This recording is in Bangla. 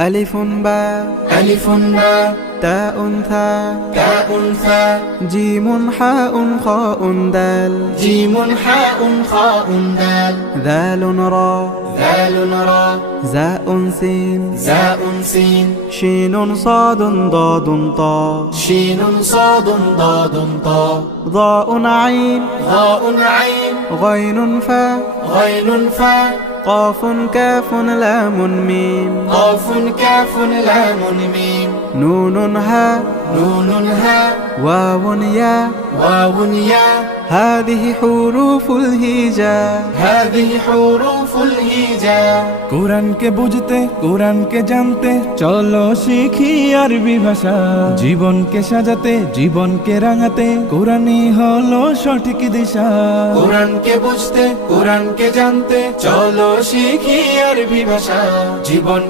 ألف باء ألف باء تاء ثاء تاء ثاء جيم حاء خاء دال جيم حاء خاء دال ذال راء ذال راء زاء سين زاء سين شين صاد ضاد طاء شين صاد ضاد طاء ضاء عين ضاء عين غين فاء غين فاء قاف كاف لام ميم قاف كاف لام ميم نون هاء نون هاء واو ياء واو ياء هذه حروف الهجاء هذه حروف الهجاء কোরআনকে বুঝতে কোরআনকে জানতে চলো শিখি আরবি ভাষা জীবনকে সাজাতে জীবনকে রাঙাতে কোরআনই হলো সঠিক দিশা কোরআনকে বুঝতে কোরআনকে জানতে চলো শিখি আরবি ভাষা জীবন